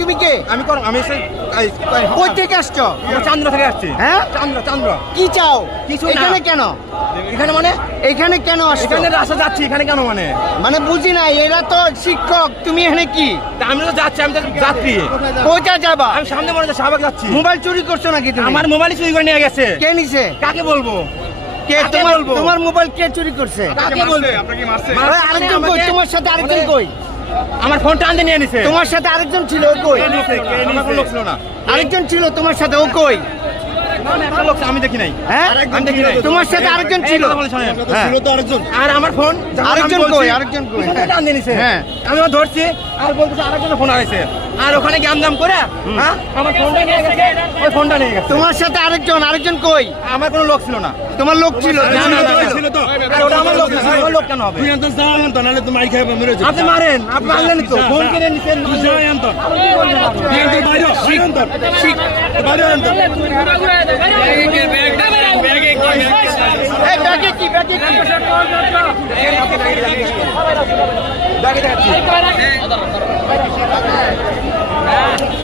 তুমি কে? আমি আমি কই থেকে আসছো? আমরা চান্দ্র থেকে আসছি। হ্যাঁ? চান্দ্র চান্দ্র। কি চাও? কিছু এখানে কেন? এখানে মানে? এখানে কেন আসছো? এখানে রাস্তা যাচ্ছি এখানে কেন মানে? মানে বুঝি না এরা তো শিক্ষক তুমি এখানে কি? আমি তো যাচ্ছি আমি তো যাত্রী কোথায় যাবা? আমি সামনে মনে শাহবাগ যাচ্ছি। মোবাইল চুরি করছ নাকি তুমি? আমার মোবাইল চুরি করে নিয়ে গেছে। কে নিছে? কাকে বলব? কে? তোমার বলব? তোমার মোবাইল কে চুরি করছে? কাকে বলব ওই আরেকজন কই? তোমার সাথে আরেকজন কই? আমার ফোনটা আনতে নিয়ে নিছে। তোমার সাথে আরেকজন ছিল ও কই? আমার কোনো লোক ছিল না। আরেকজন ছিল তোমার সাথে ও কই? আমি দেখি নাই। হ্যাঁ? আমি দেখি নাই। তোমার সাথে আরেকজন ছিল? হ্যাঁ। আর আমার ফোন আরেকজন কই? আরেকজন। হ্যাঁ। আমি ধরছি আর বলতেছে ফোন আইছে। আর ওখানে জ্ঞান দাম করে হ্যাঁ? আমার ফোনটা নিয়ে গেছে। ওই ফোনটা নিয়ে গেছে তোমার সাথে আরেকজন আরেকজন কই আমার কোনো লোক ছিল না তোমার লোক ছিল না, না। ছিল তো? আর ওটা আমার লোক না, আমার লোক কেন হবে তুই আনতো যা আনতো, নাহলে তো মাইর খাইবে, মেরে যাবে। আপনি মারেন আপনি মারলেন তো ফোন কিনে নিছেন তুই যা আনতো। তুই আনতো বাইরে, বাইরে আনতো। বাইরে আনতো। এই ব্যাগে কি ব্যাগে কি দেখে দেখাচ্ছি